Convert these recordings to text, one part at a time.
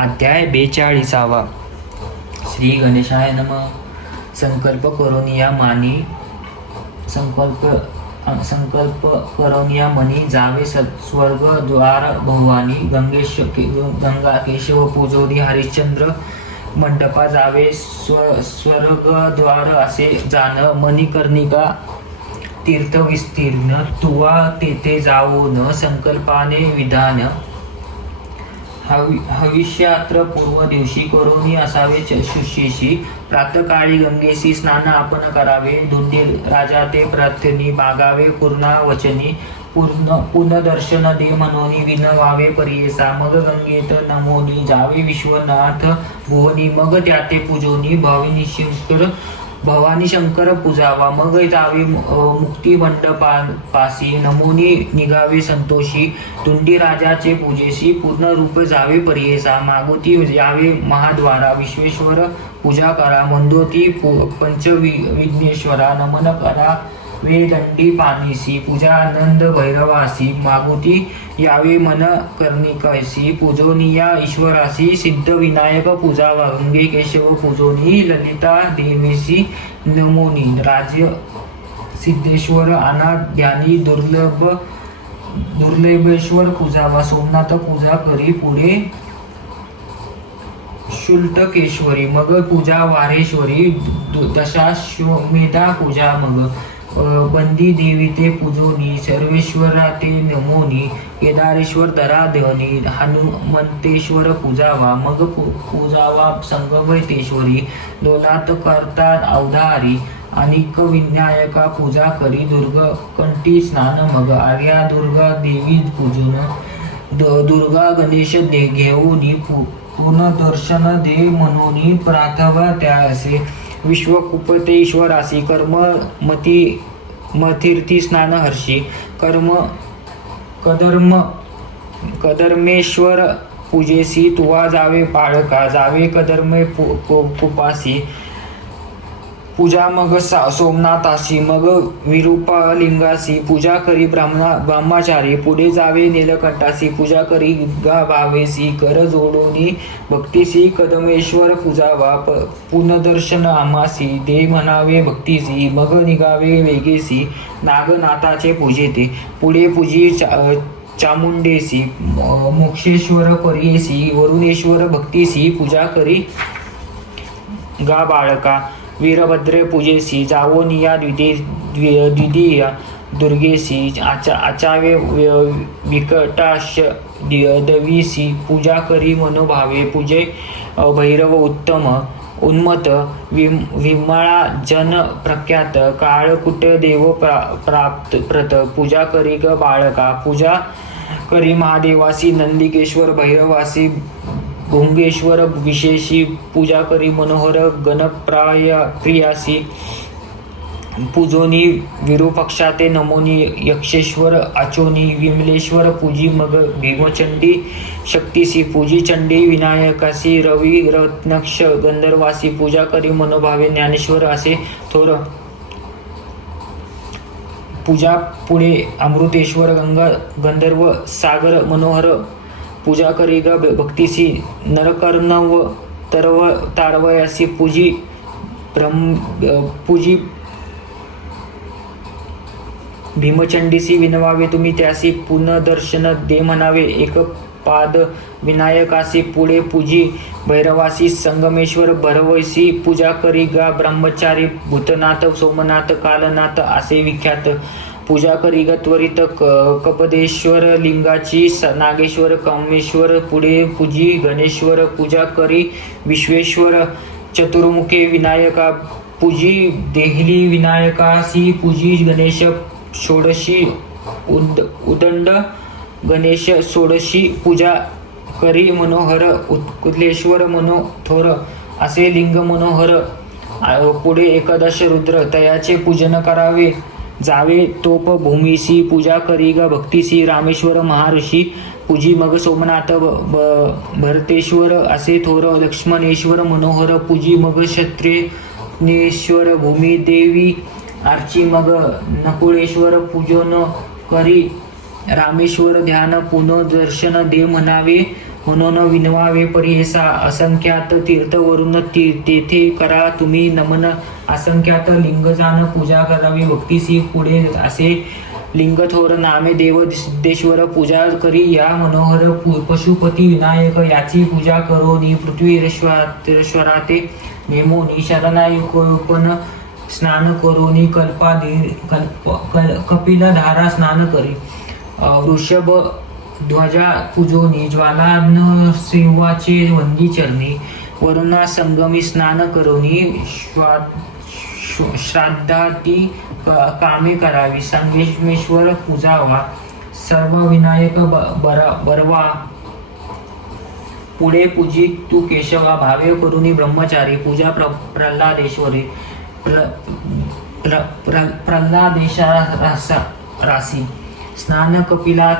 अध्याय 42. श्री गणेशाय नम. संकल्प करोनिया मानी संकल्प करोनिया मनी जावे स्वर्ग द्वार भवानी गंगा केशव पूजोदी हरिश्चंद्र मंडपा जावे स्वर्ग द्वार असे जाण मणिकर्णिका तीर्थ विस्तीर्ण तुवा तेथे जाऊन संकल्पाने विधान हविष्यात्र पूर्व दिवशी करोनी असावे शुश्रूषी प्रातकाळी गंगेसी स्नान आपण करावे धुंदी राजा ते प्रार्थनी मागावे पूर्णा वचनी पुनर्दर्शन दे मनोनी विनवावे परियेसा मग गंगेत नमोनी जावे विश्वनाथ भुवनी मग त्याते पूजोनी भवानी शंकर पूजावा मग जावे मुक्ती मंडपासी नमोनी निघावे संतोषी तुंडी राजाचे पूजेशी पूर्ण रूप जावे परियेसा मागोती यावे महाद्वारा विश्वेश्वर पूजा करा मंदोती विघ्नेश्वरा नमन करा वेदंडी पानीसी पूजा आनंद भैरवासी मागोती यावे मन कर्णिकासी पूजोनिया ईश्वरासी सिद्ध विनायक पूजावा गंगे केशव पूजोनी ललिता देवीसी नमोनी राज्य सिद्धेश्वर अनाध्यानी दुर्लभेश्वर पूजावा सोमनाथ पूजा करी पुढे शुल्टकेश्वरी मग पूजा वारेश्वरी दशाश्वमेधा पूजा मग बंदी देवी ते पूजोनी सर्वेश्वरा ते नमोनी केदारेश्वर दराधनी हनुमंतेश्वर पूजावा मग पूजावा संगमतेश्वरी दोलात करता अवधारी अनिक विनायका पूजा करी कंठी स्नान मग आर्या दुर्गा देवी पूजन दुर्गा गणेश घेऊनी पुनर्दर्शन दे मनोनी प्रार्थवा त्या असे विश्वकुपते ईश्वरासी कर्म मतीर्थी स्नान हर्षी कदर्मेश्वर पूजेसी तुवा जावे पाळका जावे कदर्मे कुपासी पूजा मग सोमनाथासी मग विरूपालिंगासी पूजा करी ब्रह्मचारी पुढे जावे नीलकंठासी पूजा करी गा भावेसी कर जोडोनी भक्तीसी कदमेश्वर पूजावा पुनर्दर्शन आमासी दे म्हणावे भक्तीसी मग निघावे वेगेसी नागनाथाचे पूजेते पुढे पूजी चामुंडेसी मोक्षेश्वर परियेसी वरुणेश्वर भक्तीसी पूजा करी गा बाळका वीरभद्रे पूजेसी जावोनिया द्वितीय दुर्गेसी आचावे विकटाश दवीसी पूजा करी मनोभावे पूजे भैरव उत्तम उन्मत विमळा जन प्रख्यात काळकुट देव प्राप्त प्रत पूजा करी ग बाळका पूजा करी महादेवासी नंदिकेश्वर भैरवासी भुंगेश्वर विशेषी पूजा करी मनोहर गणप्राय प्रियासी पूजोनी विरूपक्षाते नमोनी यक्षेश्वर अचोनी विमलेश्वर पूजी मग भीमचंडी शक्तीसी पूजी चंडी विनायकासी रवी रत्नक्ष गंधर्वासी पूजा करी मनोभावे ज्ञानेश्वर असे थोर पूजा पुढे अमृतेश्वर गंगा गंधर्व सागर मनोहर पूजा करी ग भक्तीसी नरकर्णव तारवयासी पूजी भीमचंडीसी विनवावे तुम्ही त्यासी पुनर्दर्शन दे म्हणावे एक पाद विनायकासी पुढे पूजी भैरवासी संगमेश्वर भरवैसी पूजा करी गा ब्रह्मचारी भूतनाथ सोमनाथ कालनाथ असे विख्यात पूजा करी ग त्वरित कपदेश्वर लिंगाची नागेश्वर कामेश्वर पुढे पूजी गणेश्वर पूजा करी विश्वेश्वर चतुर्मुखे विनायका पूजी देहली विनायकासी पूजी गणेश षोडशी उदंड गणेश षोडशी पूजा करी मनोहर उत्कुलेश्वर मनोथोर असे लिंग मनोहर पुढे एकादश रुद्र तयाचे पूजन करावे जावे तोप भूमीसी पूजा करी ग भक्तीसी रामेश्वर महर्षी पूजी मग सोमनाथ भरतेश्वर असे थोर लक्ष्मणेश्वर मनोहर पूजी मग क्षत्रेश्वर भूमी देवी आर्ची मग नकुळेश्वर पूजन करी रामेश्वर ध्यान पुनर्दर्शन दे म्हणावे म्हणून विनवावे परीसा असंख्यात तीर्थ वरून तेथे करा तुम्ही नमन असंख्यात लिंगजान पूजा करावी भक्तीसी पुढे असे लिंग थोर नामे देव सिद्धेश्वर पूजा करी या मनोहर पशुपती विनायक याची पूजा करोनी पृथ्वीश्वरा ते नेमोनी शरणायुकोपन स्नान करोनी कपिल धारा स्नान करी वृषभ ध्वजा पूजोनी ज्वाला सिंहाचे वंदी चरणी वरुणा संगमी स्नान करोनी श्राद्धाती कामे करावी संगमेश्वर पूजावा सर्व विनायक बरवा पुढे पूजित तू केशवा भावे करुणी ब्रह्मचारी पूजा प्रल्हादेश्वरी प्रल्हादेशा रासी स्नान कपिला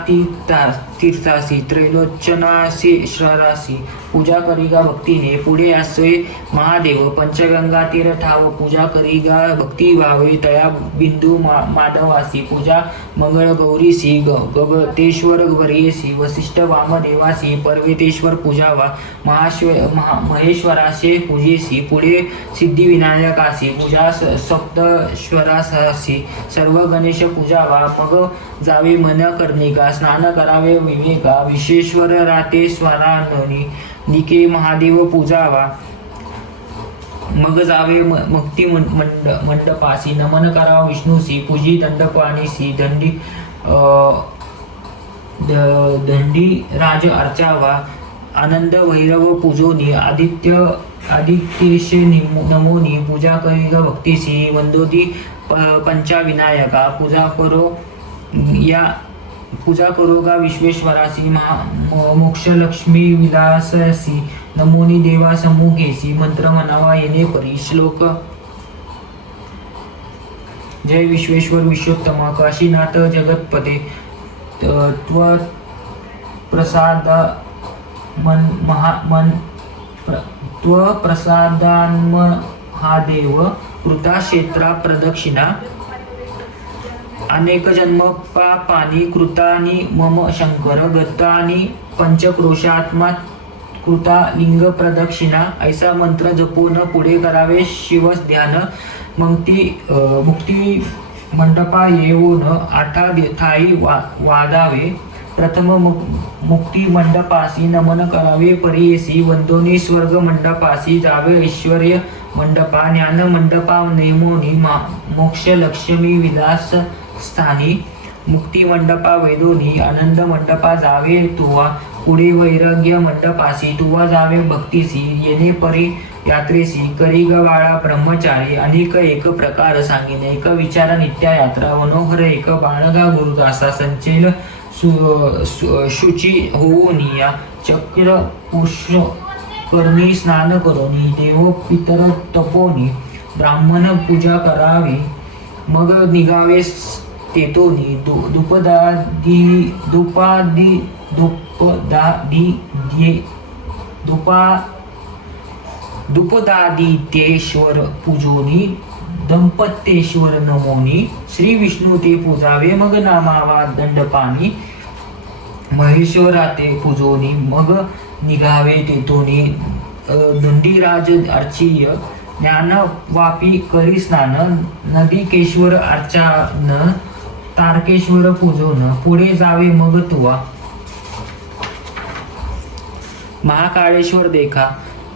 तीर्थासी त्रैलोचनासी श्रारासी पूजा करीगा भक्तीने पुढे असे महादेव पंचगंगा तीर्थाव पूजा करीगा भक्ती व्हावे तया बिंदू माधवासी पूजा मंगळ गौरीसी गवतेश्वर वर्येसी वसिष्ठ वामदेवासी पर्वतेश्वर पूजावा महेश्वरासे पूजेसी पुढे सिद्धिविनायकासी पूजा सप्तेश्वरासी सर्व गणेश पूजावा मग जावे मन कर्णिका स्नान करावे विवेका विश्वेश्वर राते स्वराननी निके महादेव पूजावा मग जावे मुक्ती मंडपासी नमन करावा विष्णूसी पूजी दंडपाणीसी दंडी राज अर्चावा आनंद भैरव पूजोनी आदित्येशे नमोनी पूजा करीगा भक्तीसी वंदोती पंचाविनायका पूजा करो गा विश्वेश्वरासी मोक्ष लक्ष्मी विलाससी नमोनी देवा सम्मुखेसी मंत्र म्हणावा येणे परी श्लोक जय विश्वेश्वर विश्वोत्तम काशीनाथ जगतपते त्व प्रसाद महादेव कृता क्षेत्रा प्रदक्षिणा अनेक जन्म पापानी कृतानी मम शंकर गतानी पंचक्रोशात्मा कृता लिंग प्रदक्षिणा ऐसा मंत्र जपून पुढे करावे शिव ध्यान मुक्ती मंडपा येऊन आठा थाई वादावे प्रथम मुक्ती मंडपासी नमन करावे परियेसी वंदोनी स्वर्ग मंडपासी जावे ऐश्वर्य मंडपा ज्ञान मंडपा नेमोनी मोक्ष लक्ष्मी विलास स्थानी मुक्ती मंडपा वेदोनी आनंद मंडपा जावे तुवा पुढे वैराग्य मंडपासी तुवा जावे भक्तीसी येणे परी यात्रेसी करी ग बाळा ब्रह्मचारी अनेक एक प्रकार सांगिने एक विचार नित्या यात्रा मनोहर एक बाळगा गुरुदासा संचेल शुची होऊनिया चक्र पुष्प करणी स्नान करोनी देव पितर तपोनी ब्राह्मण पूजा करावी मग निघावे तेतोनी दुपदादित्येश्वर पूजोनी दंपत्येश्वर नमोनी श्री विष्णू ते पूजावे मग नामावा दंडपाणी महेश्वराते पूजोनी मग निघावे तेतोनी दंडीराज अर्चीय ज्ञान वापी करी स्नान नदीकेश्वर अर्चान तारकेश्वर पूजोन पुढे जावे मग तुवा महाकाळेश्वर देखा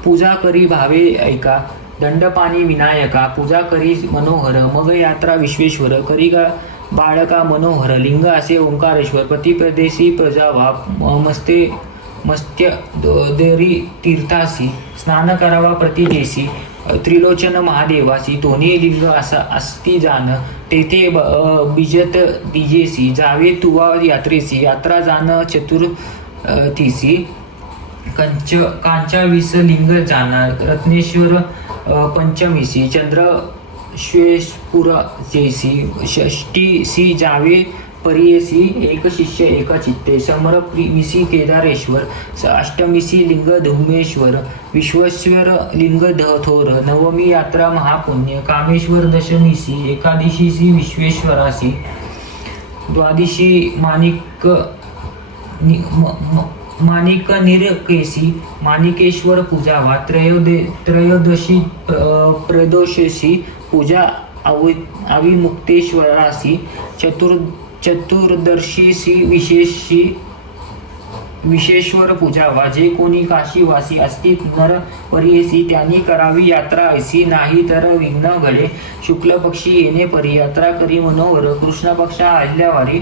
पूजा करी भावे ऐका दंडपाणी विनायका पूजा करी मनोहर मग यात्रा विश्वेश्वर करी गा बाळका मनोहर लिंग असे ओंकारेश्वर प्रतिप्रदेशी प्रजावा मस्त्य दरी तीर्थासी स्नान करावा प्रतिदेशी त्रिलोचन महादेवासी दोन्ही लिंग असा अस्ति जाण तेथे बिजत दिजेसी जावे तुवा यात्रेसी यात्रा जाण चतुर्थीसी कांचावीस लिंग जाणार रत्नेश्वर पंचमीसी चंद्रश्वेशपुर जैसी षष्टीसी जावे परियेसी एक शिष्य एका चित्ते समरविसी केदारेश्वर अष्टमीसी लिंग धुमेश्वर विश्वेश्वर लिंग थोर नवमी यात्रा महापुण्य कामेश्वर दशमीसी एकादशीसी विश्वेश्वरासी द्वादशी माणिक माणिक निरकेसी माणिकेश्वर पूजावा त्रयोदशी प्रदोषशी पूजा अविमुक्तेश्वरासी चतुर्दशीसी विशेश्वर पूजावा. जे कोणी काशीवासी असतील नर परियेसी त्यांनी करावी यात्रा ऐसी, नाही तर विघ्न घडे. शुक्ल पक्षी येणे परी यात्रा करी मनोहर, कृष्ण पक्षा आल्यावारी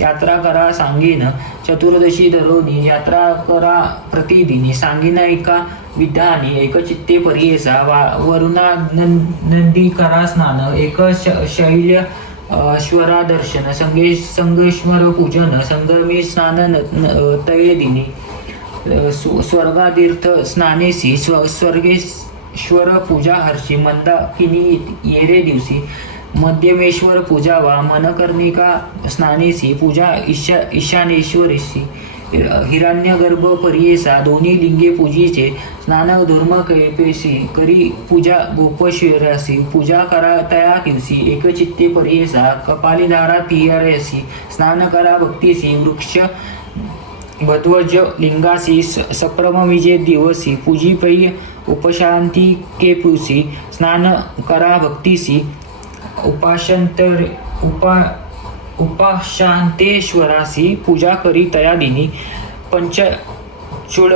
यात्रा करा सांगेन. चतुर्दशी दरोनी यात्रा करा प्रतिदिनी, सांगेन एका विधानी एकचित्ते परियेसा. वरुणा नंदी करा स्नान, एक शैल्य श्वरा दर्शन, संगेश्वर पूजन, संगमी स्नान तये दिनी. स्वर्गातीर्थ स्नानेसी स्वर्गेश्वर पूजा हर्षी, मंदाकिनी येरे दिवशी. मध्यमेश्वर पूजावा मनकर्णिका स्नानेसी पूजा ईशानेश्वरीशी. हिरण्यगर्भ परियेसा दोन्ही लिंगे पूजीचे, स्नान धर्म कैपेसी करी पूजा गोपेश्वरासी. पूजा करा तया दिवशी एकचित्ते परियेसा, कपालीधारा तियारेसी. स्नान करा भक्तीसी वृक्ष भध्वज लिंगासी. सप्रम विजय दिवसी पूजी पै उपशांती केपुसी. स्नान करा भक्तीसी उपाशांतेश्वरासी पूजा करी तया दिनी. पंचचूड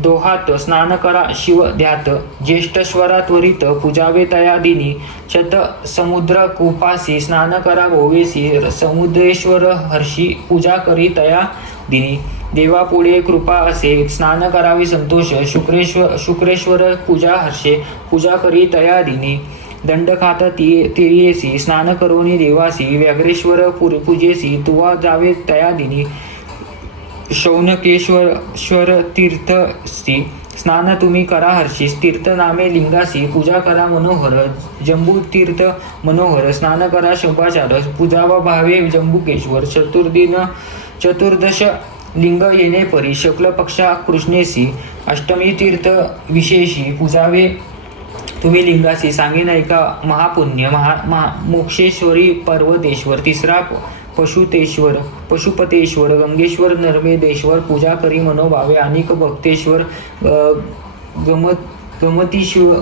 दोहात स्नान करा शिव ध्यात, ज्येष्ठश्वरा त्वरित पूजावे तया दिनी. शत समुद्र कोपासी स्नान करा गोवेसी, समुद्रेश्वर हर्षी पूजा करी तया दिनी. देवा पुढे कृपा असे स्नान करावे संतोष, शुक्रेश्वर पूजा हर्षे पूजा करी तया दिनी. दंडखात तिरियेसी स्नान करोनी देवासी, व्याघ्रेश्वर पूजेसी तुवा जावे तया दिनी. शौनकेश्वर तीर्थसी स्नान तुम्ही करा हर्षी, तीर्थ नामे लिंगासी पूजा करा मनोहर. जंबू तीर्थ मनोहर स्नान करा शोभाचार, पूजावा भावे जंबुकेश्वर. चतुर्दश लिंग येणे परी शुक्ल पक्षा कृष्णेसी. अष्टमी तीर्थ विशेषी पूजावे तुम्ही लिंगासी, सांगेन ऐका महापुण्य. मोक्षेश्वरी पर्वतेश्वर. तिसरा पशुपतेश्वर गंगेश्वर नर्मदेश्वर पूजा करी मनोभावे. अनेक भक्तेश्वर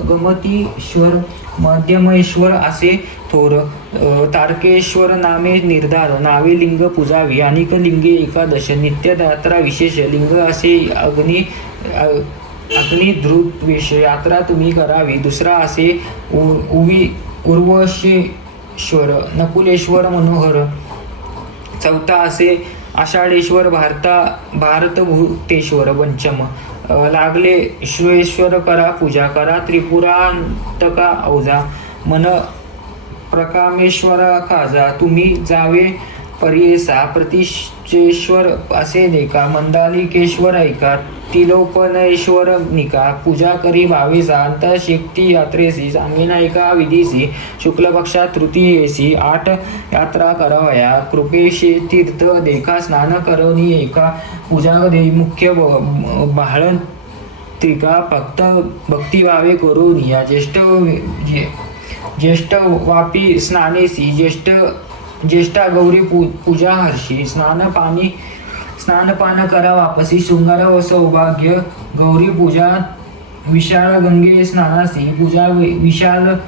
गमतीश्वर मध्यमेश्वर असे थोर. तारकेश्वर नामे निर्धार, नावे लिंग पूजावी. अनेक लिंगे एकादश नित्य यात्रा विशेष, लिंग असे अग्निधृत वेश यात्रा तुम्ही करावी. दुसरा असे उर्वशेश्वर नकुलेश्वर मनोहर. चौथा असे आषाढेश्वर भारतभूतेश्वर. पंचम लागले श्वेश्वर करा पूजा करा, त्रिपुरांतका औजा. मन प्रकामेश्वरा खाजा तुम्ही जावे परियेसा, प्रतिष्ठेश्वर असे देखा. मंदालिकेश्वर ऐका, तिलोपनेश्वर निका. पूजा करी भावेसा, अंतशक्ती यात्रेसी सांगेन ऐका विधीसी. शुक्ल पक्षात तृतीयेसी 8 यात्रा करावया. कृपेशे तीर्थ देखा, स्नान करोनी एका. पूजा दे मुख्य बाळंत्रिका, फक्त भक्तिभावे करोनिया. ज्येष्ठ वापी स्नानेसी, ज्येष्ठा गौरी पूजा हर्षी. स्नानपान करा वापसी, शृंगार व सौभाग्य गौरी पूजा. विशाल गंगे स्नानासी पूजा विशाल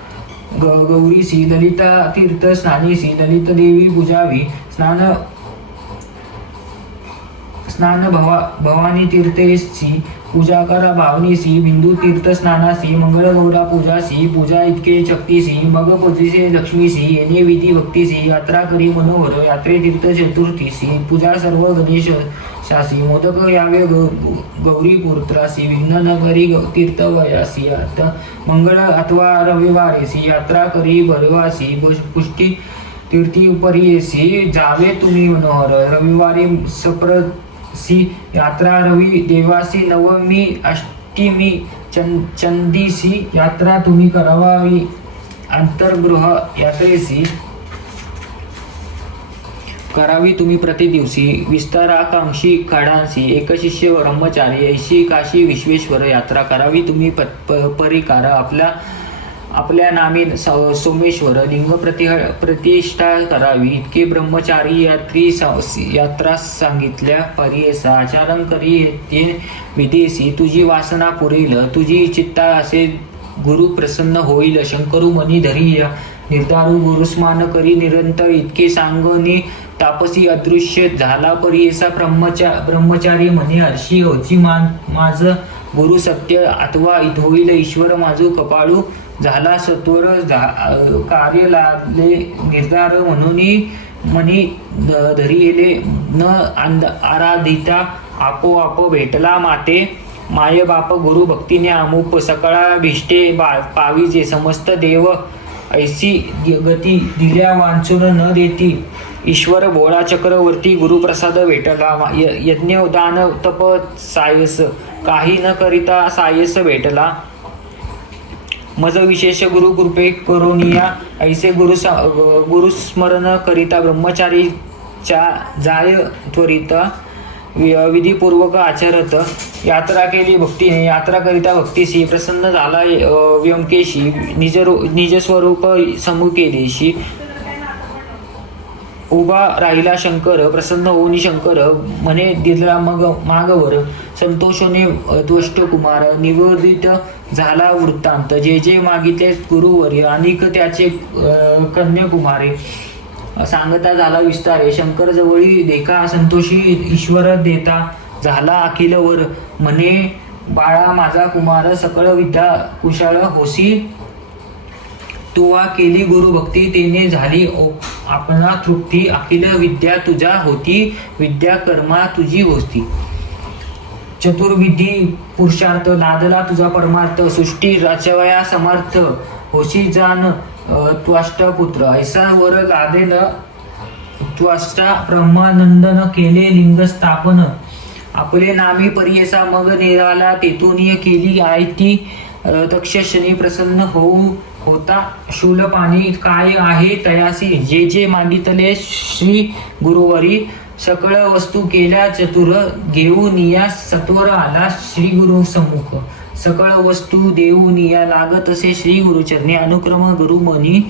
गौरीसी. ललिता तीर्थ स्नानेसी ललित देवी पूजावी. स्नान भवानी तीर्थेसी पूजा करा भावनीसी. बिंदू तीर्थ स्नानासी मंगळगौरा पूजासी. पूजा इतके शक्तीसी मग पूजिसे लक्ष्मीसी. येणे विधी भक्तीसी यात्रा करी मनोहर. यात्रे तीर्थ चतुर्थीसी पूजा सर्व गणेश शासी. मोदक यावे गौरी पुत्रासी. विघ्न न करी तीर्थ वयासी. मंगळ अथवा रविवारेसी यात्रा करी भरवासी. पुष्टी तीर्थी परियेसी जावे तुम्ही मनोहर. रविवारी सप्रसी यात्रा रवी देवासी. नवमी अष्टमी चंदीसी यात्रा तुम्ही करावावी. अंतर्गृह यात्रेसी करावी तुम्ही प्रतिदिवशी. विस्ताराकांक्षी काढांसी एकशिष्य ब्रह्मचारी. ऐशी काशी विश्वेश्वर यात्रा करावी तुम्ही परिकार. आपल्या आपल्या नामी सोमेश्वर लिंग प्रतिष्ठा करावी इतके ब्रह्मचारी यात्रा सांगितल्या परीयसा आचरण करी येते विदेशी तुझी वासना पुरेल तुझी चित्ता असे गुरु प्रसन्न होईल शंकरू मनी धरी निर्धारू गुरुस्मान करी निरंतर इतके सांगणी तापसी अदृश्य झाला परीयसा ब्रह्मचारी म्हणे हर्षी होची माझ गुरु सत्य अथवा होईल ईश्वर माझू कपाळू झाला सत्वर कार्य लागले निर्धार म्हणून मनी धरिले न आराधिता आपोआप भेटला माते माय बाप गुरु भक्तीने अमुप सकळा भिष्टे पाविजे समस्त देव ऐसी गती दिल्या वांचून न देती ईश्वर भोळा चक्रवर्ती गुरुप्रसाद भेटला यज्ञ दान तप सायस काही न करिता सायस भेटला मज विशेष गुरु कृपे करोनिया ऐसे गुरुस्मरण करिता ब्रह्मचारीच्या जाय त्वरित विधीपूर्वक आचरत यात्रा केली भक्तीने यात्रा करिता भक्तीशी प्रसन्न झाला व्यंकेशी निजस्वरूप समुखेदेशी उभा राहिला शंकर प्रसन्न होऊन शंकर म्हणे दिला मग मागवर संतोषने त्वष्ट कुमार निवेदित झाला वृत्तांत जे जे मागितले गुरुवर्य अनेक त्याचे कन्याकुमारे सांगता झाला विस्तारे शंकर जवळी देखा संतोषी ईश्वर देता झाला अखिलवर म्हणे बाळा माझा कुमार सकळ विद्या कुशळ होसी तुवा केली गुरुभक्ती तेने झाली आपणा तृप्ती अखिल विद्या तुझा होती विद्या कर्मा तुझी होती चतुर्विधी पुरुषार्थ लादला तुझा परमार्थ सृष्टी रचवया समर्थ होशी जान त्वाष्ट पुत्र ऐसा वर लादेन त्वाष्टा ब्रह्मानंदन केले लिंग स्थापन आपले नामी परियसा मग निराला तेथून केली आहे ती तक्षशनी प्रसन्न होता शूल पाणी काय आहे तयासी जे जे मागितले श्री गुरुवरी सकळ वस्तू केल्या चतुर घेऊन या सत्वर आला श्री गुरु सम्मुख सकळ वस्तू देऊन या लागत असे श्री गुरुचरणी अनुक्रम गुरुमनी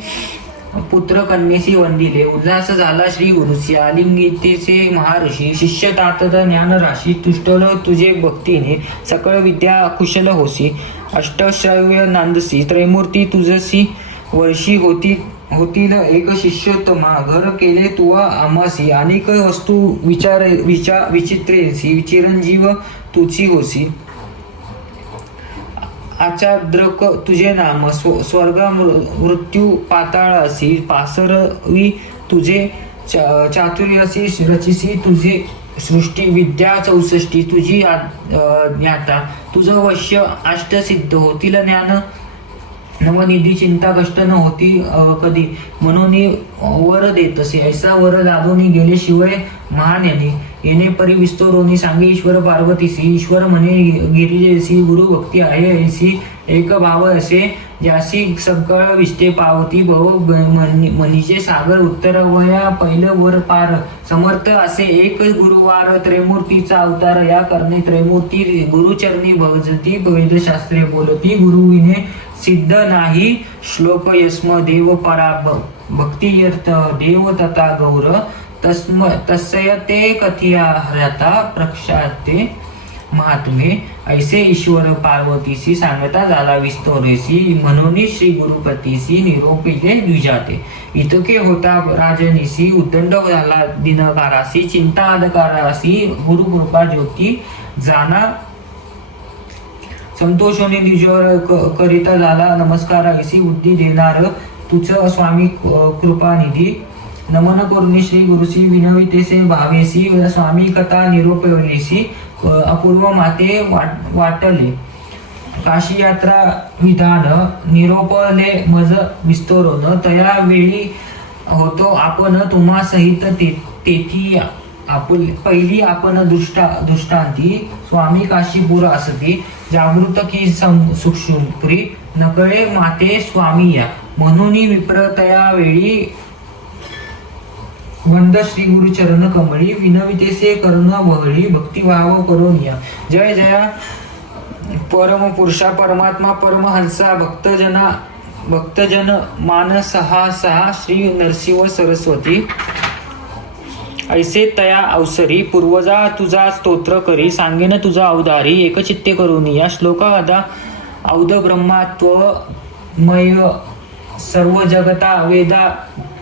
पुत्र कन्येसी वंदिले उल्हास झाला श्री गुरुसी आलिंगितेचे महर्षी शिष्य तातद ज्ञान राशी तुष्टल तुझे भक्तीने सकळ विद्या कुशल होसी अष्टश्रव्य नांदसी त्रैमूर्ती तुझसी वर्षी होतील एक शिष्योत्तमा घर केले तुवा आमासी अनेक वस्तू विचित्रेसी चिरंजीव तुची होसी आचाद्रक तुझे नाम स्वर्ग मृत्यू पाताळासी पासरवी तुझे चातुर्यासी रचिसी तुझे सृष्टी विद्या 64 तुझी ज्ञाता तुझ वश्य अष्टसिद्ध होतील ज्ञान नवनिधी चिंता कष्ट न होती कधी म्हणून वर देत असे ऐसा वर लादून गेले शिवाय महान येणे परी विस्तरोनी सांगे ईश्वर पार्वतीसी ईश्वर म्हणे गिरिजेसी गुरु भक्ती आहे ऐसी एक भाव असे ज्यासी सकळ विष्टे पावती भव मनीचे सागर उत्तरवया पहिलं वर पार समर्थ असे एक गुरुवार त्रैमूर्तीचा अवतार या करणे त्रैमूर्ती गुरुचरणी भजती वेदशास्त्रे बोलती गुरुविने सिद्ध नाही श्लोक यस्म देव परा भक्तियर्थ देव तथा गौर तस्य ते कथिया हरता प्रक्षाते महात्मे ऐसे ईश्वर पार्वतीसी सांगता झाला विस्तोरेसी म्हणून श्री गुरुपतीसी निरोपिले द्विजाते इतके होता राजनीसी उद्दंड झाला दिनकारासी चिंता अंधकारासी गुरुकृपा ज्योती जाना संतोषोने निजवर करिता झाला नमस्कार ऐसी बुद्धी देणार तुझ स्वामी कृपानिधी नमन करुणी श्री गुरुसी विनवितेसे भावेसी स्वामी कथा निरोपवलेसी अपूर्व माते वाटले काशी यात्रा विधान निरोपले मज विस्तरोन तया वेळी होतो आपण तुम्हा सहित तेथी पहिली आपण दृष्टांती स्वामी काशीपूर असती जागृत की सूक्ष्मपुरी नकळे माते स्वामी या म्हणून विप्रतया वेळी वंद श्री गुरुचरण कमळी विनवितेसे कर्ण वहळी भक्तिभाव करोनिया जय जया परम पुरुषा परमात्मा परमहंसा भक्तजना भक्तजन मानसहा श्री नरसिंह सरस्वती ऐसे तया अवसरी पूर्वजा तुझा स्तोत्र करी सांगेन तुझा अवधारी एकचित्ते करून या श्लोकादा औद ब्रह्मात्वमय सर्व जगता वेदा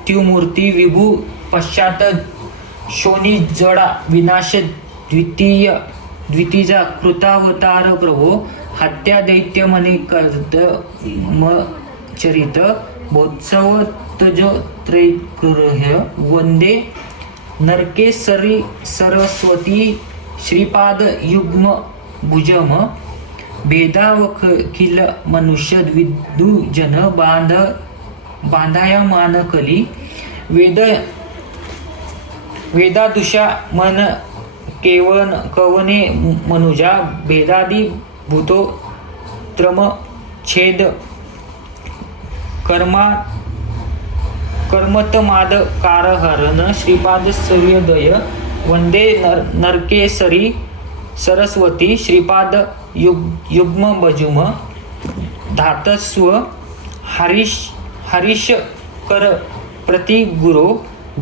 त्युमूर्ती विभू पश्चात शोनी जडा विनाश द्वितीजा कृतावतार प्रभो हत्या दैत्य मनिकर्द चरित बोत्सव तज त्रैग्रह्य वंदे नरकेसरी सरस्वती श्रीपाद युग्म भुजम भेदावखिल मनुष्य विदुजन बांधायमान कली वेदादुषा मन कवने मनुजा भेदादि भूतो त्रम छेद कर्मतमाद कारहरण श्रीपाद सूर्योदय वंदे नरकेसरी सरस्वती श्रीपाद युग्म बजुम धातस्व हरीश कर प्रति गुरो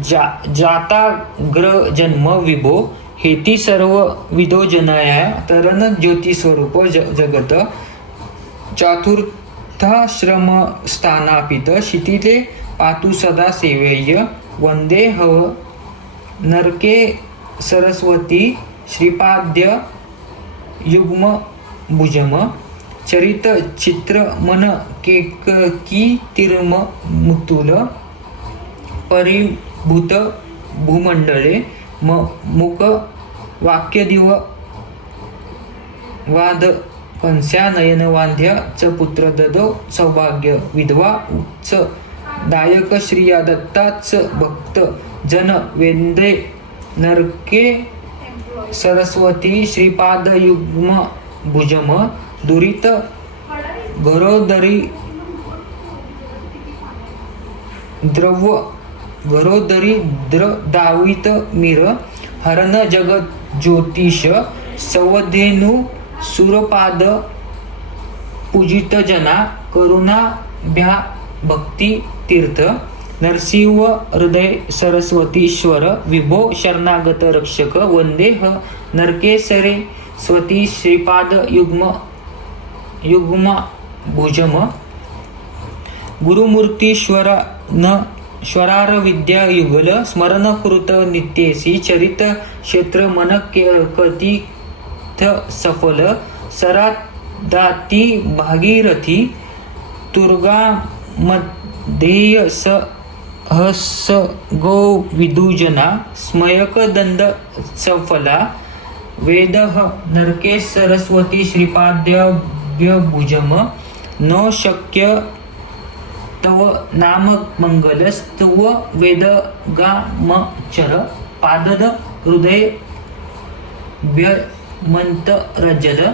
जाता ग्र जन्म विभो हेती सर्व विदो जनाया तरण ज्योती स्वरूप जगत चतुर्थाश्रम स्थानापित क्षितिते पातु सदा सेवेय वंदे हव नरके सरस्वती श्रीपाद्य युग्म भुजम चरित चित्र मन केकी तिर्म मुतुल परिभूत भूमंडळे मुक वाक्य दिव वाद कंस्या नयन वांध्य च पुत्र ददो सौभाग्य विधवा च दायक श्रिया दत्ता च भक्त जन वेंदे नरके सरस्वती श्रीपाद युग्म भुजम दुरित घरोदरी द्र दावित मीर हरण जगत ज्योतिष सवधेनु सुरपाद पूजित जना करुणा भ्या भक्ती तीर्थ नरसिंह हृदय सरस्वतीश्वर विभो शरणागत रक्षक वंदे ह नरकेसरे स्वती श्रीपाद युग्म भुजम गुरुमूर्तीश्वर न श्वरार विद्या युगल स्मरण कृत नित्येसी चरित क्षेत्र मन कथित सफल सरादाती भागीरथी तुर्गा मध्येय सहस गो विदुजना स्मयक दंड सफला वेदः नरके सरस्वती श्रीपाद्य भुजम न शक्य तव नाम मंगलस्तव वेद गामचर पादद हृदय व्यमंत रजल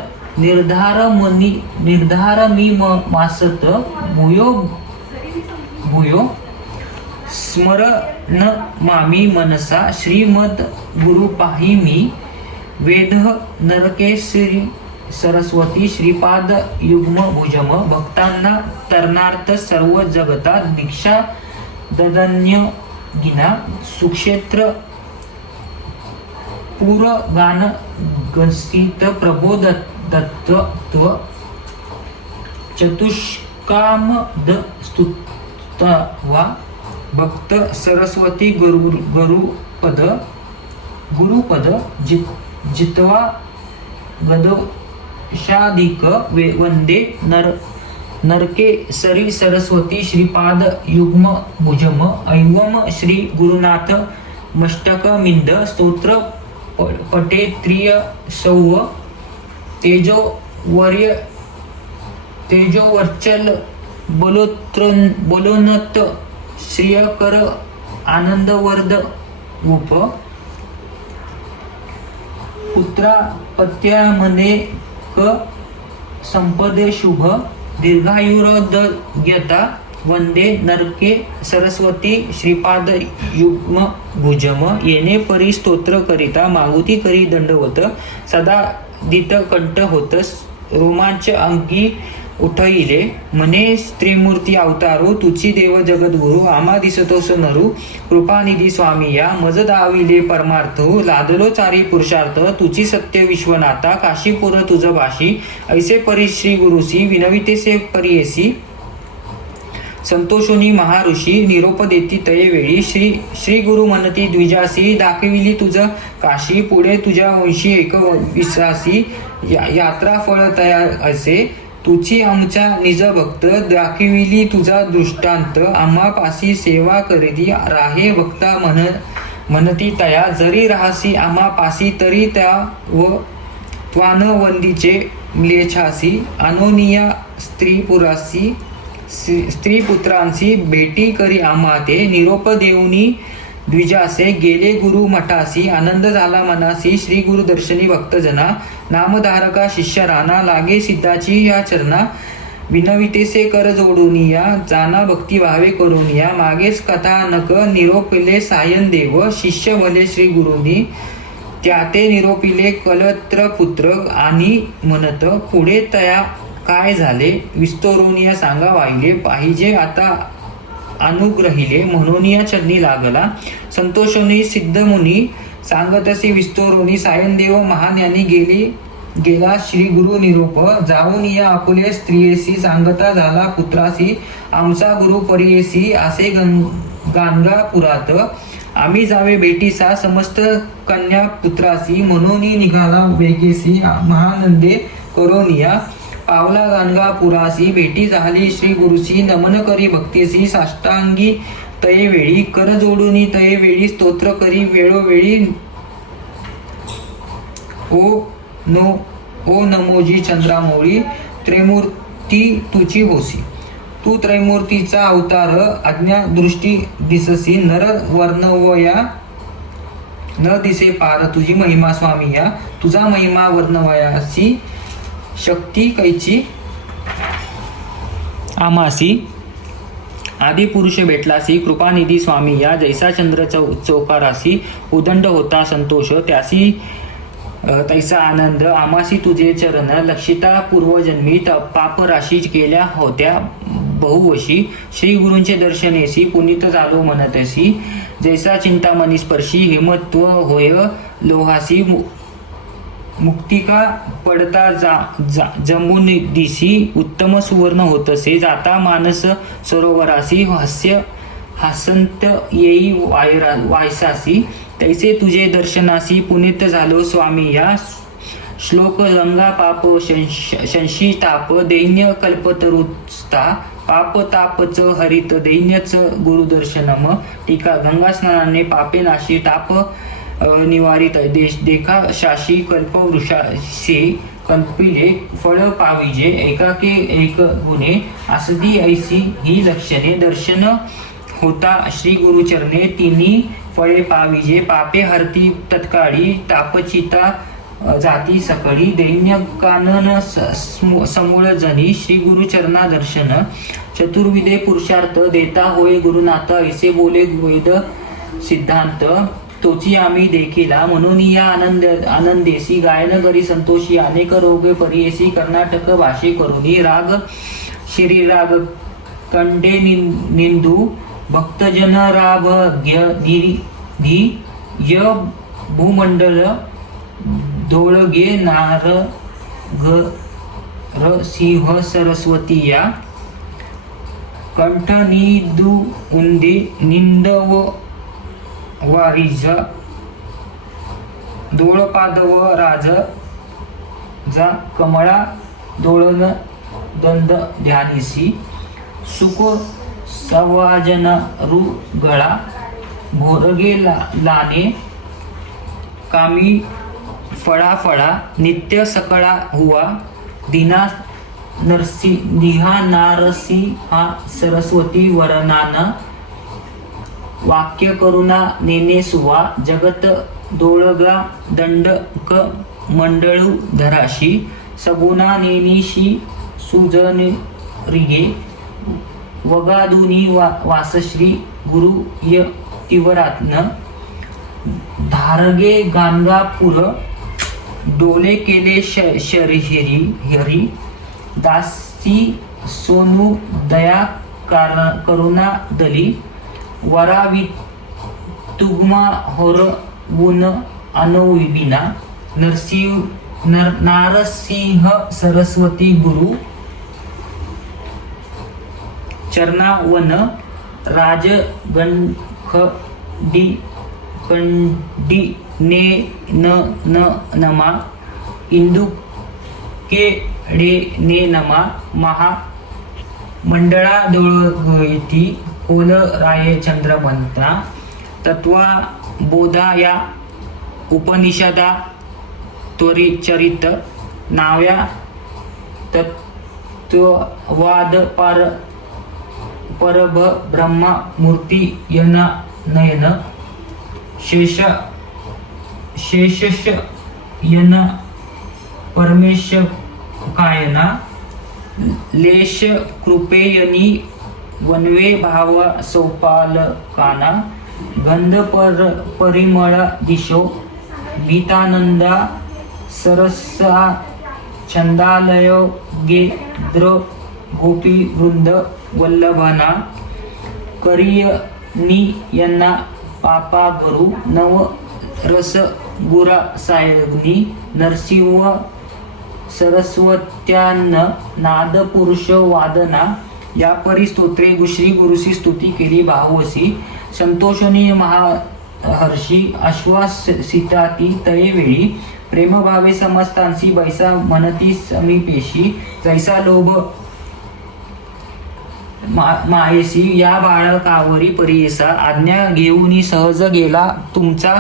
निर्धार मी मासत भूयो स्मरण मामी मनसा श्रीमद गुरु पाही मी वेद नरकेसरी सरस्वती श्रीपाद युग्म भुजम भक्तांना तरणार्थ सर्व जगतात दीक्षा ददन्य गिना सुक्षेत्र पुरगान गस्थित प्रभो दत्तत्व चतुष्काम द स्तुतवा भक्त सरस्वती गुरुपद जितवा गदशाधिक वंदे नरके सरी सरस्वती श्रीपाद युग्म भुजम ऐवम श्री गुरुनाथ मष्टक मिंद स्तोत्र पटे त्रिय सौव तेजोवर्चल बोलोनत श्रियकर आनंदवर्द उप पुत्रा पत्यामने क संपदे शुभ दीर्घायुर्दयता वंदे नरके सरस्वती श्रीपाद युग्म भुजम येणे परी स्तोत्र करिता मागुती करी दंडवत सदा दित कंठ होत रोमांच अंगी उठईले म्हणे त्रिमूर्ती अवतारू तुची देव जगद्गुरु आम्हा दिसतोस नरू कृपानिधी स्वामी या मज दाविले परमार्थ लादलो चारी पुरुषार्थ तुची सत्य विश्वनाथा काशीपुर तुझ भाषी ऐसे परी श्री गुरुसी विनवितेसे परियेसी संतोषोनी महाऋषी निरोप देती तये वेळी श्री गुरु म्हणती द्विजासी दाखविली तुझ काशी पुढे तुझ्या वंशी एक विश्वासी यात्रा फळ तयार असे तुची आमच्या निज भक्त दाखविली तुझा दृष्टांत आम्हा पासी सेवा करीती राहे भक्ता म्हणती तया जरी राहासी आम्हा पासी तरी त्या व त्वान वंदीचे म्लेच्छासी अनोनिया स्त्री पुत्रांसी भेटी करी आम्हा ते निरोप देऊनी द्विजासे गेले गुरु मठासी आनंद झाला मनासी श्री गुरु दर्शनी भक्तजना नामधारका शिष्य राणा लागे सिद्धाची या चरणा विनवितेसे कर जोडूनिया जाना भक्ती व्हावे करूनिया मागेच कथानक निरोपिले सायन देव शिष्य भले श्री गुरुनी त्या ते निरोपिले कलत्र पुत्र आणि म्हणत पुढे तया काय झाले विस्तोरुनिया सांगा वाहिले पाहिजे आता अनुग्रहिले म्हणून या चरणी लागला संतोषोनी सिद्धमुनी सांगतसे विस्तोरुनी सायनदेव महान यांनी गेला श्री गुरु निरोप जाऊन या आपुले स्त्रियेसी सांगता झाला पुत्रासी आमचा गुरु परियेसी असे गाणगापुरात आम्ही जावे भेटीसा समस्त कन्या पुत्रासी म्हणून निघाला वेगेसी महानंदे करोनिया पावला गाणगापुरासी भेटी झाली श्री गुरुसी नमन करी भक्तीसी साष्टांगी तये वेळी कर जोडूनी तये वेळी स्तोत्र करी वेळोवेळी ओ नमोजी चंद्रामौळी त्रैमूर्ती तुची होसी तू त्रैमूर्तीचा अवतार अज्ञा दृष्टी दिससी नर वर्णवया न दिसे पार तुझी महिमा स्वामी या तुझा महिमा वर्णवयासी शक्ती कैची आमासी आदि पुरुष भेटलासी कृपानिधी स्वामी या जैसा चंद्र चौकारासी उदंड होता संतोष त्यासी तैसा आनंद आमासी तुझे चरण लक्षिता पूर्वजन्मी पापराशी केल्या होत्या बहुवशी श्री गुरूंचे दर्शनेसी पुनीत झालो म्हणतसी जैसा चिंतामणी स्पर्शी हेमत्व होय लोहासी मुक्तिका पडता जमून दिसी उत्तम सुवर्ण होतसे जाता मानस सरोवरासी हासंत येई वायसासी तैसे तुझे दर्शनासी पुनीत झालो स्वामी या श्लोक गंगा पाप संशीताप दैन्य कल्पतरुस्ता पाप तापच हरित दैन्यच गुरुदर्शनम टीका गंगा स्नानाने पापे नाशी ताप निवारित देखा शाशी कल्पवृषाशी कंपिले फळ पाविजे एकाके एक गुणे असदी ऐसी ही लक्षणे दर्शन होता श्री गुरुचरणे तिन्ही फळे पाविजे पापे हरती तत्काळी तापचिता जाती सकळी दैन्य कानन समूळ जनी श्री गुरुचरणा दर्शन चतुर्विधे पुरुषार्थ देता होय गुरुनाथ ऐसे बोले वेद सिद्धांत तोची आम्ही देखिला म्हणून या आनंदेसी गायन करी संतोषी अनेक रोगे परियेसी कर्नाटक भाषे करुनी राग श्रीराग कंडे निंदू भक्तजन राभग्य धी भूमंडल दोळगे नार घर सिंह सरस्वती या कंठ निदू उंदे निंदव वारिज दोळपादव राज जा कमळा दोळन दंद ध्यानिसी सुख सवाजन रुगळा भोरगे लाने कामी फळा नित्य सकळा हुआ दिना नारसी हा सरस्वती वरनान वाक्य करुणा नेने सुवा जगत दोळगा दंडक मंडळू धराशी सगुणा नेनीशी सुजन रिगे वगादुनी वासश्री गुरु य तिवरात्न धारगे गाणगापुर डोले केले शरिहरी हरी दास सी सोनू दया करुणा दली वरावी तुगमा होर ऊन अनविबिना नारसिंह सरस्वती गुरु चरणावन कंडी ने नमा इंदुकेडे ने नमा महा मंडळा दोळगती कोल राय चंद्रमंता तत्वा बोधा या उपनिषदा त्वरिचरित नाव्या तत्ववाद परभ ब्रह्मा मूर्ती नयन शेषश यन परमेश कायना लेश कृपेयनी वनवे भाव सौपालकाना गंध परिमळ दिशो गीतानंदा सरसा छंदालय गेद्र गोपी वृंद वल्लभना करियनी यांना पापा गुरु नव रस गुरा सायग्नी नरसिंह सरस्वत्यान्न नाद पुरुष वादना या परी स्तोत्रे श्री गुरुसी स्तुती केली भावसी संतोषणी महाहर्षी आश्वासिताती तयेवेळी प्रेमभावे समस्तांसी बैसा मनती समीपेशी जैसा लोभ मायेसी या बाळकावरी परियेसा आज्ञा घेऊनी सहज गेला तुमचा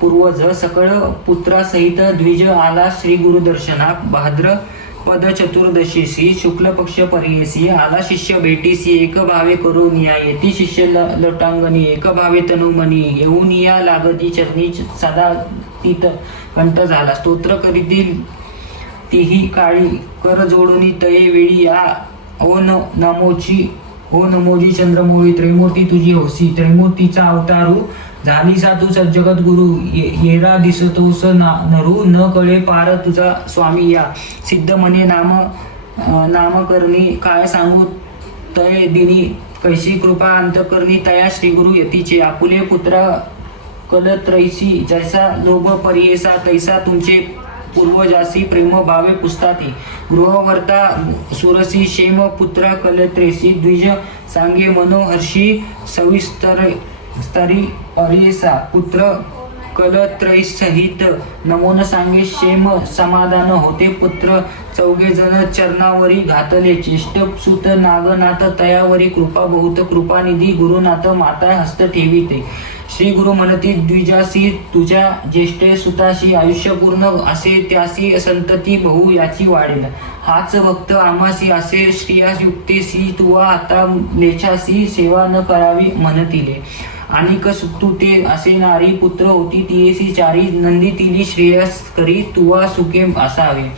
पूर्वज सकळ पुत्रासहित द्विज आला श्री गुरुदर्शना भाद्रपद चतुर्दशीसी शुक्ल पक्ष परियेसी आला शिष्य भेटीसी एक भावे करुनिया येती शिष्य लटांगणी एक भावे तनुमनी येऊन या लागती चरणी सदा तीत कंठ झाला स्तोत्र करीतील तीही काळी कर जोडून तये वेळी या ओ नमोजी चंद्रमोळी त्रैमूर्ती तुझी होसी त्रैमूर्तीचा अवतारू झालीसा तू सज्जगत गुरु येरा दिसतोस नरू न कळे पार तुझा स्वामी या सिद्ध मने नामकरणी काय सांगू तय दिनी कैसी कृपा अंतकरणी तया श्री गुरु यतीचे आपुले पुत्र कलत्रैसी जैसा लोभ परियेसा तैसा तुमचे पूर्वजासी प्रेम भावे पुस्ताती गृहवर्ता सुरसी शेम पुत्र कलत्रेसी द्विज सांगे मनोहर्षी स्तरी अरियसा पुत्र कलत्रैसहित नमोन सांगे शेम समाधान होते पुत्र चौघे जण चरणावरी घातले चेष्ट सुत नागनाथ तयावरी कृपा बहुत कृपानिधी गुरुनाथ माता हस्त ठेविते श्री गुरु म्हणती द्विजासी तुझ्या ज्येष्ठे सुताशी आयुष्य पूर्ण असे त्यासी संतती बहु याची वाढेल हाच भक्त आमासी असे स्त्रियास युक्तेसी तुवा आता लेछासी सेवा न करावी म्हणतिले आणि तू ते असे नारी पुत्र होती तियेसी चारी नंदी तिली श्रेयस करी तुवा सुखे असावे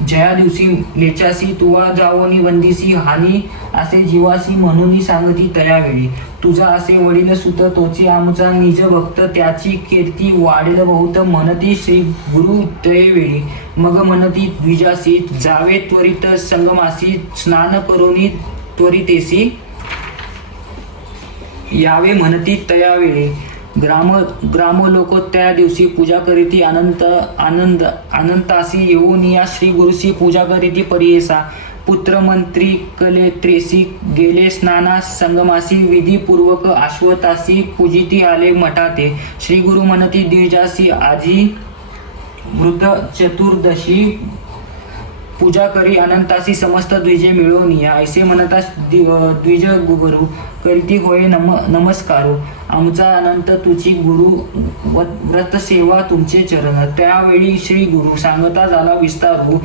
जया दिवशी लेचासी तुवा जावोनी वंदिसी हानी असे जीवासी म्हणून सांगती तयावेळी तुझा असे वडील सुत तोची आमचा निज भक्त त्याची कीर्ती वाढेल बहुत म्हणती श्री गुरु तयेवेळी मग म्हणती द्विजासी जावे त्वरित संगमासी स्नान करोनी त्वरितेसी यावे म्हणती तयावेळी ग्राम लोक त्या दिवशी पूजा करीती अनंतासी येऊन या श्री गुरुसी पूजा करीती परियेसा पुत्र मंत्री कलेत्रेसी गेले स्नाना संगमासी विधीपूर्वक आश्वतासी पूजिती आले मठाते श्री गुरु म्हणती द्विजासी आजी मृत चतुर्दशी पूजा करी अनंतासी समस्त द्विजे मिळवून या ऐसे म्हणता द्विज गुरु करीती होय नमस्कारो आमचा अनंत तुझी गुरु व्रत सेवा तुमचे चरण त्यावेळी श्री गुरु सांगता झाला विस्तारू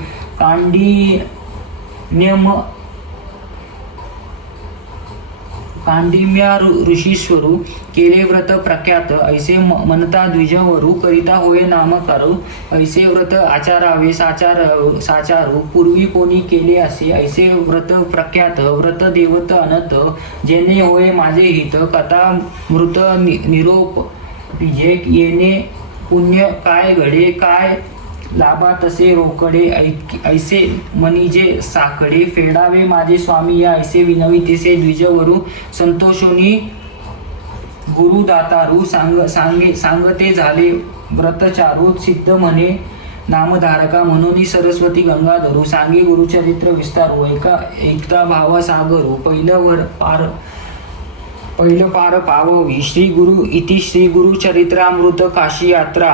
कांडिम्या ऋषीश्वरू केले व्रत प्रख्यात ऐसे म्हणता द्विजवरू करिता होय नामकारू ऐसे व्रत आचारावे साचारू पूर्वी कोणी केले असे ऐसे व्रत प्रख्यात व्रत देवत अनंत जेणे होय माझे हित कथा मृत निरोप जे येणे पुण्य काय घडे काय लाभा तसे रोकडे ऐसे मनिजे साकडे फेडावे माझे स्वामी या ऐसे विनवितेसे द्विजवरू संतोषोनी गुरुदातारू सांगते झाले व्रतचारू सिद्ध म्हणे नामधारका म्हणून सरस्वती गंगाधरू सांगे गुरुचरित्र विस्तारू एकता भावा सागरू पहिलं पार पाववी श्री गुरु इति श्री गुरुचरित्रामृत काशी यात्रा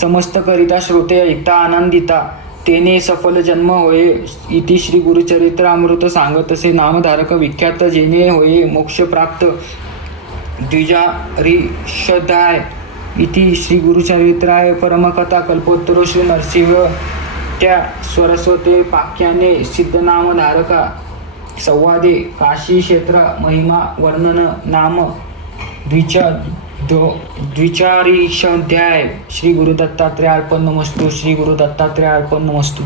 समस्त करिता श्रोते ऐकता आनंदिता तेने सफल जन्म होय इति श्री गुरुचरित्रामृत सांगत असे नामधारक विख्यात जेने होय मोक्ष प्राप्त द्विजारिषदाय इति श्री गुरुचरित्राय परमकथा कल्पोत्तर श्री नरसिंह त्या सरस्वते पाक्याने सिद्धनामधारका संवादे काशी क्षेत्र महिमा वर्णन नाम द्विचारिषाध्याय श्री गुरु दत्तात्रेय अर्पण नमस्तु श्री गुरु दत्तात्रेय अर्पण नमस्तु।